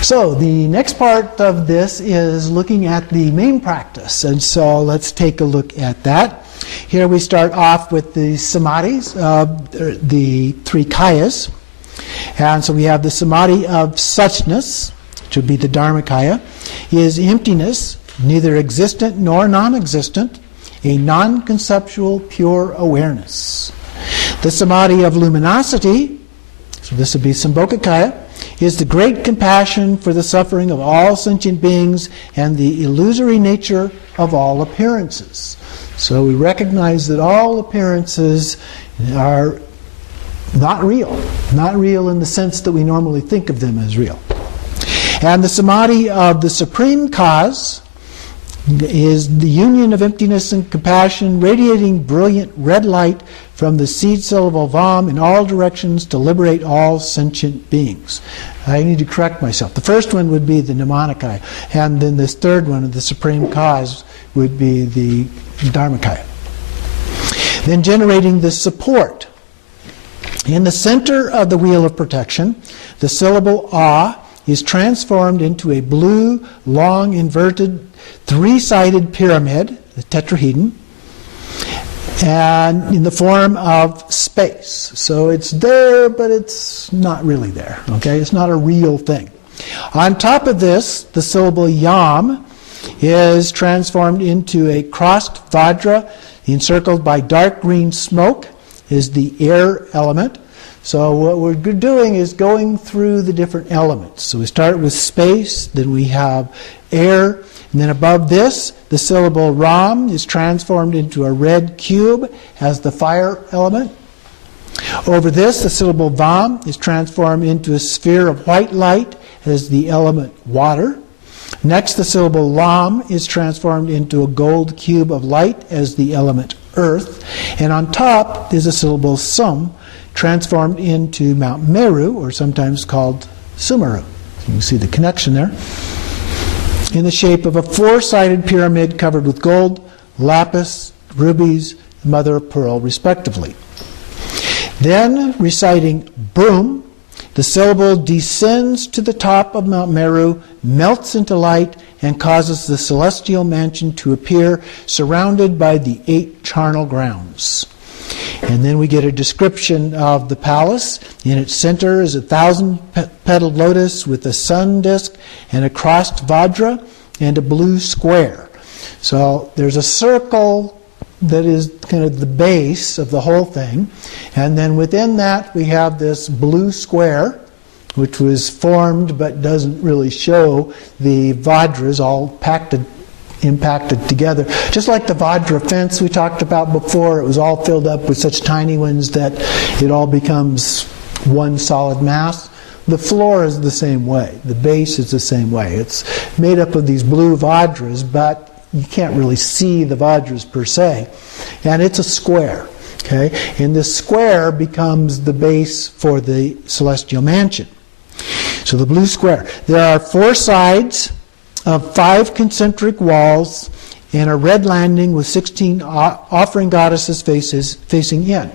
So the next part of this is looking at the main practice, and so let's take a look at that. Here we start off with the samadhis, the three kayas, and so we have the samadhi of suchness, which would be the Dharmakaya, is emptiness, neither existent nor non-existent, a non-conceptual pure awareness. The samadhi of luminosity, so this would be Sambhogakaya, is the great compassion for the suffering of all sentient beings and the illusory nature of all appearances. So we recognize that all appearances are not real in the sense that we normally think of them as real. And the samadhi of the supreme cause is the union of emptiness and compassion, radiating brilliant red light from the seed cell of Ovam in all directions to liberate all sentient beings. I need to correct myself. The first one would be the Nirmanakaya, and then this third one, the supreme cause, would be the Dharmakaya. Then generating the support. In the center of the wheel of protection, the syllable Ah is transformed into a blue, long, inverted, three-sided pyramid, the tetrahedron, and in the form of space. So it's there, but it's not really there. Okay, it's not a real thing. On top of this, the syllable Yam is transformed into a crossed Vajra, encircled by dark green smoke, is the air element. So what we're doing is going through the different elements. So we start with space, then we have air, and then above this, the syllable Ram is transformed into a red cube as the fire element. Over this, the syllable Vam is transformed into a sphere of white light as the element water. Next, the syllable Lam is transformed into a gold cube of light as the element earth. And on top is the syllable Sum, transformed into Mount Meru, or sometimes called Sumeru. You can see the connection there. In the shape of a four-sided pyramid covered with gold, lapis, rubies, and mother of pearl, respectively. Then, reciting Boom, the syllable descends to the top of Mount Meru, melts into light, and causes the celestial mansion to appear surrounded by the 8 charnel grounds. And then we get a description of the palace. In its center is a 1,000-petaled lotus with a sun disk and a crossed Vajra and a blue square. So there's a circle that is kind of the base of the whole thing. And then within that we have this blue square, which was formed but doesn't really show the Vajras all impacted together. Just like the Vajra fence we talked about before, it was all filled up with such tiny ones that it all becomes one solid mass. The floor is the same way. The base is the same way. It's made up of these blue Vajras, but you can't really see the Vajras per se. And it's a square. Okay? And this square becomes the base for the celestial mansion. So the blue square. There are 4 sides of 5 concentric walls and a red landing with 16 offering goddesses facing in.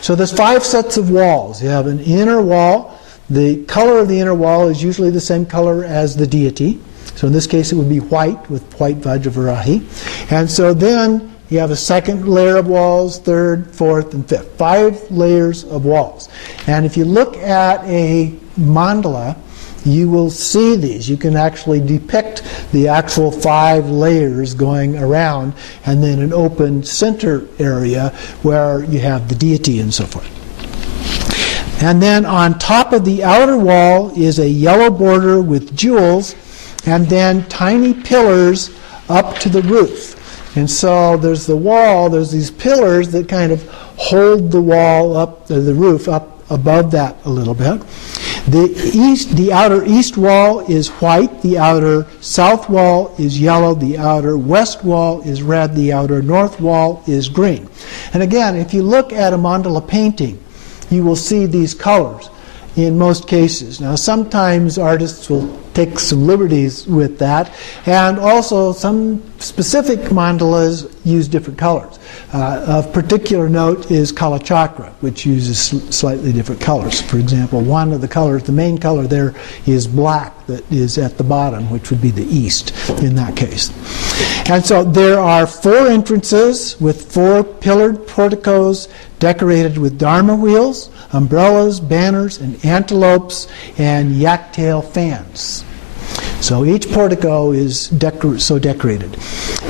So there's 5 sets of walls. You have an inner wall. The color of the inner wall is usually the same color as the deity. So in this case it would be white with white Vajravarahi. And so then you have a second layer of walls, third, fourth, and fifth. 5 layers of walls. And if you look at a mandala, you will see these. You can actually depict the actual 5 layers going around, and then an open center area where you have the deity and so forth. And then on top of the outer wall is a yellow border with jewels, and then tiny pillars up to the roof. And so there's the wall, there's these pillars that kind of hold the wall up, the roof up above that a little bit. The outer east wall is white, the outer south wall is yellow, the outer west wall is red, the outer north wall is green. And again, if you look at a mandala painting, you will see these colors in most cases. Now sometimes artists will take some liberties with that. And also some specific mandalas use different colors. Of particular note is Kala Chakra, which uses slightly different colors. For example, one of the colors, the main color there is black that is at the bottom, which would be the east in that case. And so there are 4 entrances with 4 pillared porticos decorated with dharma wheels, umbrellas, banners, and antelopes, and yak-tail fans. So each portico is so decorated.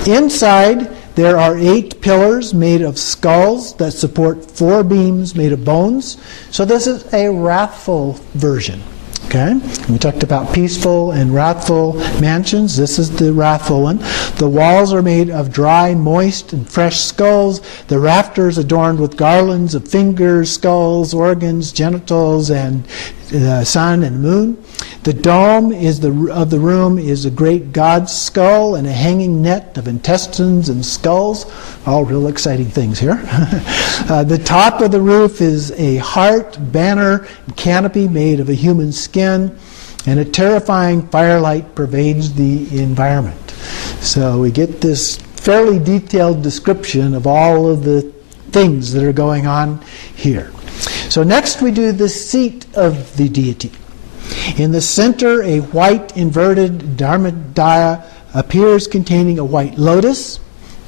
Inside, there are 8 pillars made of skulls that support 4 beams made of bones. So this is a wrathful version. Okay? We talked about peaceful and wrathful mansions. This is the wrathful one. The walls are made of dry, moist, and fresh skulls. The rafters adorned with garlands of fingers, skulls, organs, genitals, and sun and moon. The dome of the room is a great god's skull and a hanging net of intestines and skulls. All real exciting things here. The top of the roof is a heart, banner, and canopy made of a human skin, and a terrifying firelight pervades the environment. So we get this fairly detailed description of all of the things that are going on here. So next we do the seat of the deity. In the center, a white inverted Dharmadaya appears containing a white lotus.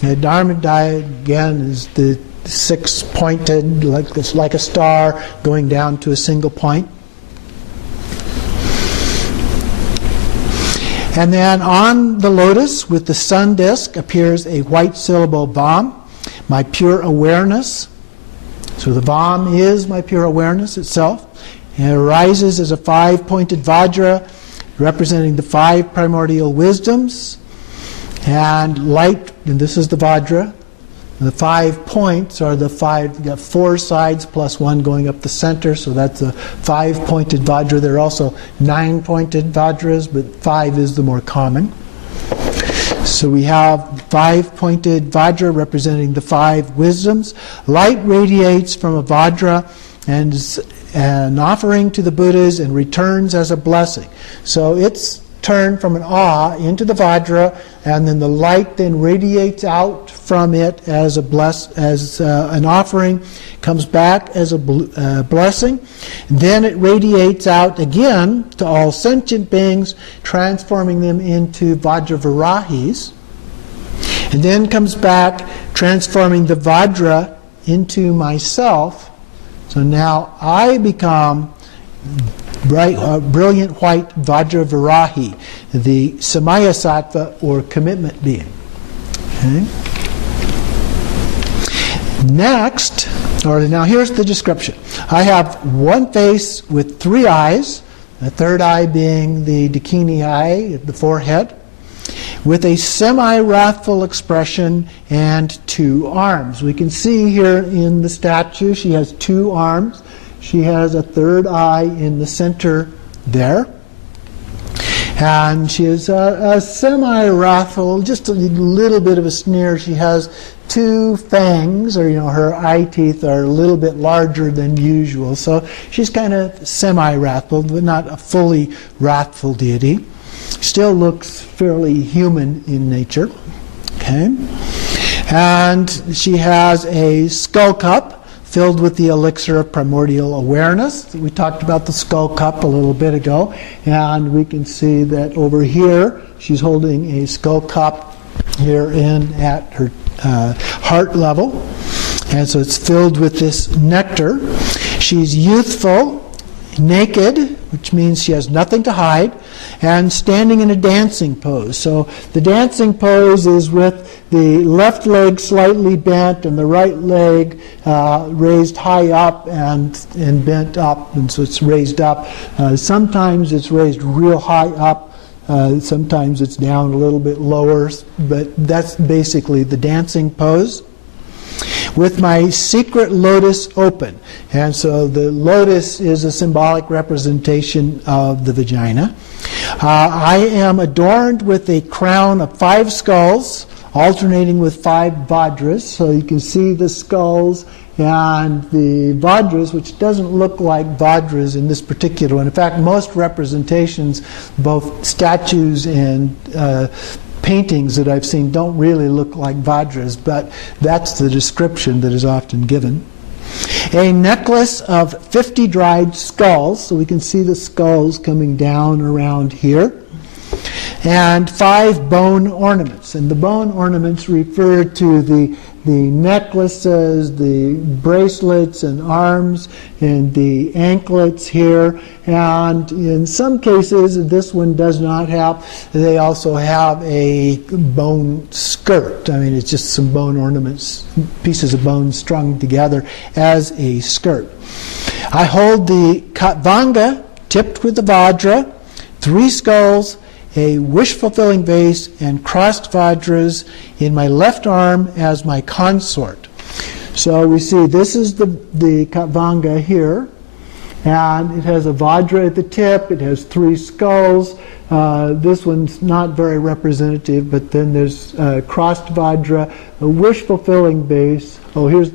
The Dharmadaya, again, is the 6-pointed, like a star, going down to a single point. And then on the lotus, with the sun disk, appears a white syllable Vam, my pure awareness. So the Vam is my pure awareness itself. And it arises as a 5-pointed Vajra, representing the 5 primordial wisdoms. And light, and this is the Vajra. The 5 points are the 5, you got 4 sides plus 1 going up the center, so that's a 5-pointed Vajra. There are also 9-pointed Vajras, but 5 is the more common. So we have 5-pointed Vajra representing the 5 wisdoms. Light radiates from a Vajra and is an offering to the Buddhas and returns as a blessing. So it's turned from an awe into the Vajra, and then the light then radiates out from it as an offering, comes back as a blessing. Then it radiates out again to all sentient beings, transforming them into Vajravarahis, and then comes back, transforming the Vajra into myself. So now I become brilliant white Vajravarahi, the Samaya Sattva, or commitment being. Okay. Next, now here's the description. I have one face with 3 eyes, the third eye being the Dakini eye at the forehead, with a semi-wrathful expression and 2 arms. We can see here in the statue she has 2 arms. She has a third eye in the center there. And she is a semi-wrathful, just a little bit of a sneer. She has 2 fangs, or her eye teeth are a little bit larger than usual. So she's kind of semi-wrathful, but not a fully wrathful deity. Still looks fairly human in nature. Okay. And she has a skull cup filled with the elixir of primordial awareness. We talked about the skull cup a little bit ago, and we can see that over here she's holding a skull cup here at her heart level, and so it's filled with this nectar. She's youthful, naked, which means she has nothing to hide, and standing in a dancing pose. So the dancing pose is with the left leg slightly bent and the right leg raised high up and bent up, and so it's raised up. Sometimes it's raised real high up, sometimes it's down a little bit lower, but that's basically the dancing pose. With my secret lotus open. And so the lotus is a symbolic representation of the vagina. I am adorned with a crown of 5 skulls, alternating with 5 vajras. So you can see the skulls and the Vajras, which doesn't look like Vajras in this particular one. In fact, most representations, both statues and paintings that I've seen, don't really look like Vajras, but that's the description that is often given. A necklace of 50 dried skulls, so we can see the skulls coming down around here, and 5 bone ornaments. And the bone ornaments refer to the necklaces, the bracelets and arms, and the anklets here. And in some cases, this one does not have, they also have a bone skirt. I mean, it's just some bone ornaments, pieces of bone strung together as a skirt. I hold the Katvanga tipped with the Vajra, 3 skulls, a wish-fulfilling vase, and crossed Vajras in my left arm as my consort. So we see this is the Katvanga here, and it has a Vajra at the tip, it has 3 skulls. This one's not very representative, but then there's crossed Vajra, a wish-fulfilling vase. Oh, here's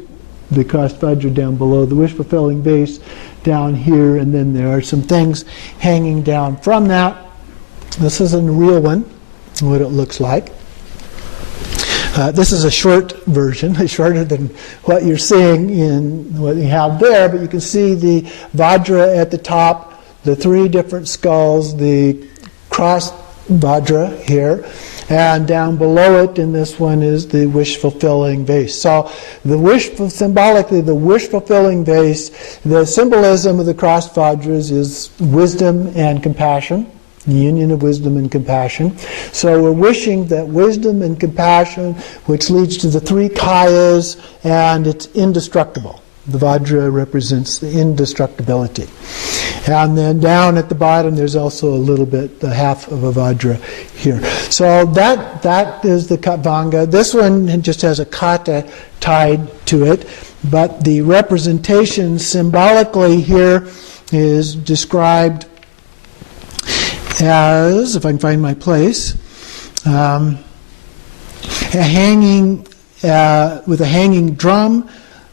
the crossed Vajra down below, the wish-fulfilling vase down here, and then there are some things hanging down from that. This is a real one, what it looks like. This is a short version, shorter than what you're seeing in what you have there, but you can see the Vajra at the top, the 3 different skulls, the crossed Vajra here, and down below it in this one is the wish-fulfilling vase. So symbolically, the wish-fulfilling vase, the symbolism of the crossed Vajras is wisdom and compassion. The union of wisdom and compassion. So we're wishing that wisdom and compassion, which leads to the 3 kayas, and it's indestructible. The Vajra represents the indestructibility. And then down at the bottom, there's also a little bit, the half of a Vajra here. So that is the Katvanga. This one just has a kata tied to it, but the representation symbolically here is described as, if I can find my place, a hanging with a hanging drum,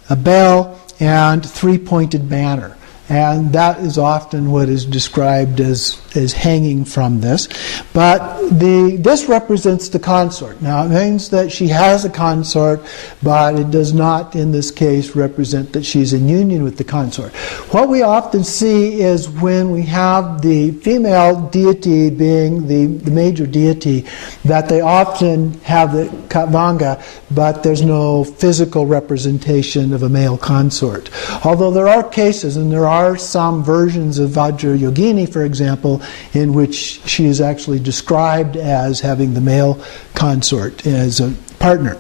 a bell, and 3-pointed banner. And that is often what is described as hanging from this. But this represents the consort. Now, it means that she has a consort, but it does not, in this case, represent that she's in union with the consort. What we often see is when we have the female deity being the major deity, that they often have the Katvanga, but there's no physical representation of a male consort. Although there are cases, and there are some versions of Vajrayogini, for example, in which she is actually described as having the male consort as a partner.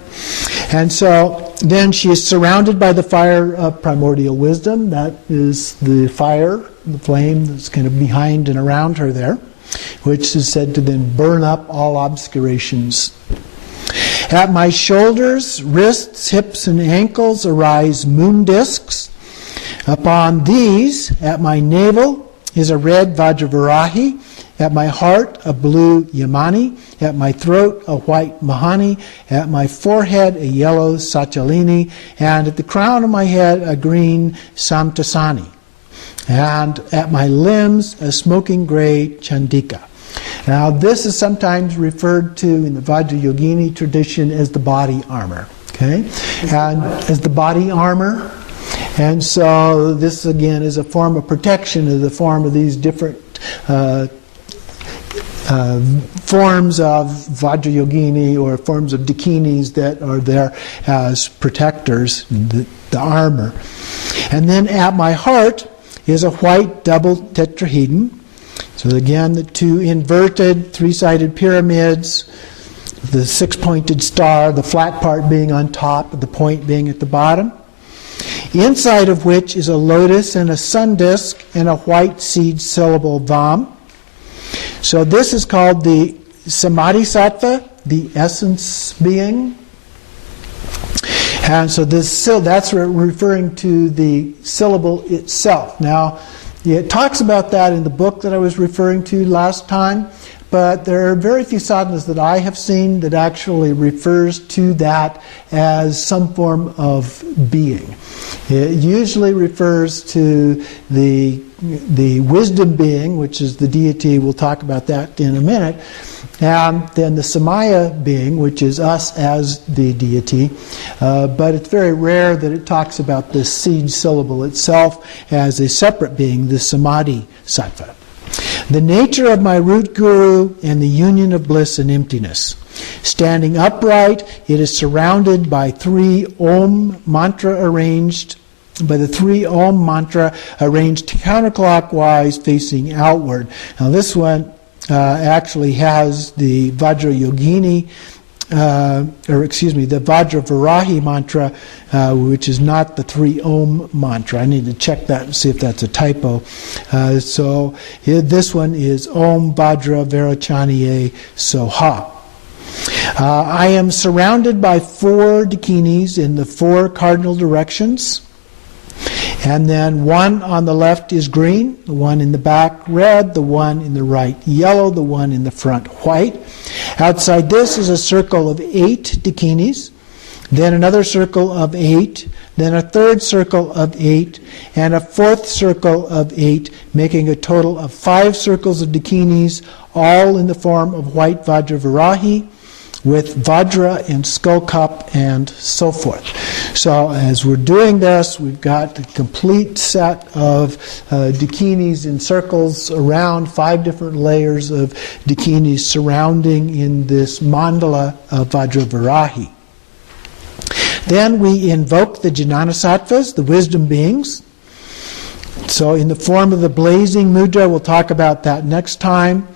And so then she is surrounded by the fire of primordial wisdom. That is the fire, the flame that's kind of behind and around her there, which is said to then burn up all obscurations. At my shoulders, wrists, hips, and ankles arise moon discs. Upon these, at my navel, is a red Vajravarahi, at my heart a blue Yamani, at my throat a white Mahani, at my forehead a yellow Sachalini, and at the crown of my head a green Samtasani, and at my limbs a smoking gray Chandika. Now this is sometimes referred to in the Vajrayogini tradition as the body armor, okay? And as the body armor. And so this again is a form of protection in the form of these different forms of Vajrayogini or forms of Dakinis that are there as protectors, the armor. And then at my heart is a white double tetrahedron. So again, the 2 inverted 3-sided pyramids, the 6-pointed star, the flat part being on top, the point being at the bottom. Inside of which is a lotus and a sun disk and a white seed syllable Vam. So this is called the Samadhi Sattva, the essence being. And so that's referring to the syllable itself. Now, it talks about that in the book that I was referring to last time, but there are very few sadhanas that I have seen that actually refers to that as some form of being. It usually refers to the wisdom being, which is the deity. We'll talk about that in a minute. And then the Samaya being, which is us as the deity. But it's very rare that it talks about the seed syllable itself as a separate being, the Samadhi Sattva. The nature of my root guru and the union of bliss and emptiness. Standing upright, it is surrounded by the three Om mantra arranged counterclockwise facing outward. Now this one actually has the Vajrayogini, the Vajravarahi mantra, which is not the three Om mantra. I need to check that and see if that's a typo. So this one is Om Vajra Varachaniye Soha. I am surrounded by 4 dakinis in the 4 cardinal directions. And then one on the left is green, the one in the back red, the one in the right yellow, the one in the front white. Outside this is a circle of 8 dakinis, then another circle of 8, then a third circle of 8, and a fourth circle of 8, making a total of 5 circles of dakinis, all in the form of white Vajravarahi, with Vajra and skull cup and so forth. So as we're doing this, we've got the complete set of dakinis in circles around 5 different layers of dakinis surrounding in this mandala of Vajravarahi. Then we invoke the Jnana Sattvas, the wisdom beings. So in the form of the blazing mudra, we'll talk about that next time.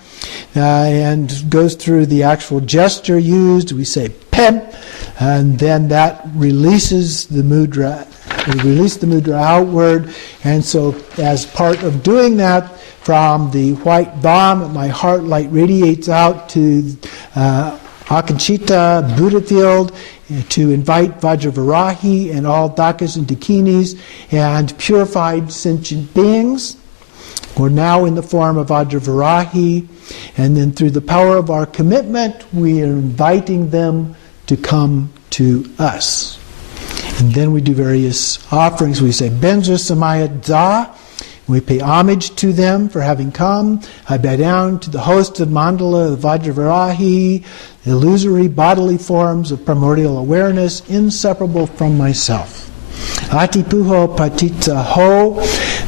And goes through the actual gesture used. We say Pem, and then that releases the mudra. We release the mudra outward, and so as part of doing that, from the white bomb, my heart light radiates out to Akanchita, Buddha field, to invite Vajravarahi and all dakas and dakinis and purified sentient beings. We're now in the form of Vajravarahi, and then through the power of our commitment, we are inviting them to come to us. And then we do various offerings. We say, Benja Samaya Da. We pay homage to them for having come. I bow down to the host of Mandala, the Vajravarahi, illusory bodily forms of primordial awareness, inseparable from myself. Atipuho Patita Ho.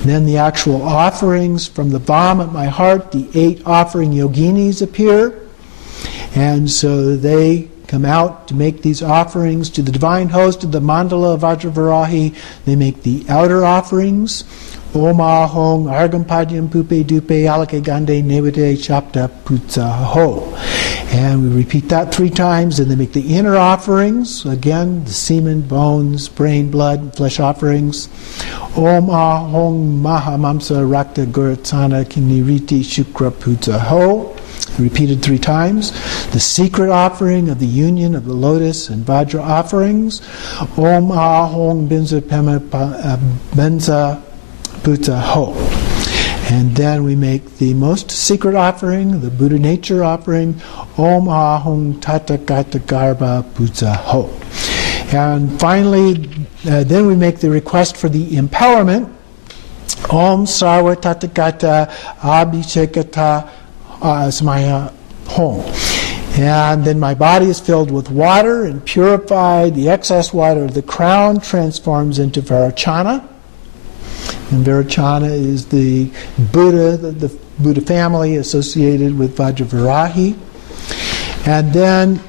Then the actual offerings from the Vam at my heart, the 8 offering yoginis appear. And so they come out to make these offerings to the divine host of the mandala of Vajravarahi. They make the outer offerings. Om Ahong Argam Padyam Pupe Dupe Alake Gande Nevade Chapta Putsa Ho. And we repeat that 3 times, and they make the inner offerings, again, the semen, bones, brain, blood, flesh offerings. Om Ahong Mahamamsa Rakta Guratsana Kiniriti Shukra Putsa Ho. Repeated 3 times. The secret offering of the union of the lotus and Vajra offerings. Om Ahong Benza Pema Benza Putsa Ho. And then we make the most secret offering, the Buddha nature offering, Om Ahong Tata Gata Garba Putsa Ho. And finally, then we make the request for the empowerment, Om Sarva Tata Gata Abhishekata Samaya Hong. And then my body is filled with water and purified. The excess water of the crown transforms into Varachana. And Varachana is the Buddha, the Buddha family associated with Vajravarahi. And then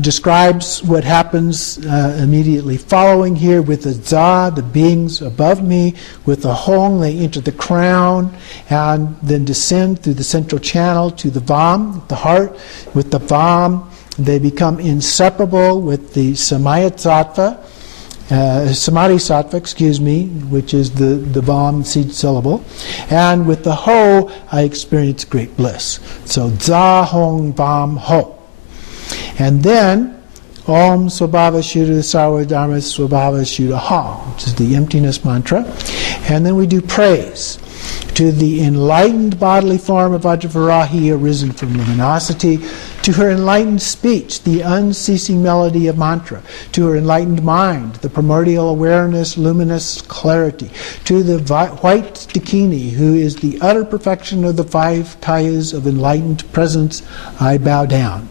describes what happens immediately following here with the Za, the beings above me. With the Hong, they enter the crown and then descend through the central channel to the Vam, the heart. With the Vam, they become inseparable with the Samadhi Sattva, which is the Vam seed syllable. And with the Ho, I experience great bliss. So Za Hong Vam Ho. And then Om Swabhava Shuddha Sarva Dharma Swabhava Shuddha Ha, which is the emptiness mantra. And then we do praise. to the enlightened bodily form of Vajravarahi arisen from luminosity, to her enlightened speech, the unceasing melody of mantra, to her enlightened mind, the primordial awareness, luminous clarity, to the White Dakini, who is the utter perfection of the 5 kayas of enlightened presence, I bow down.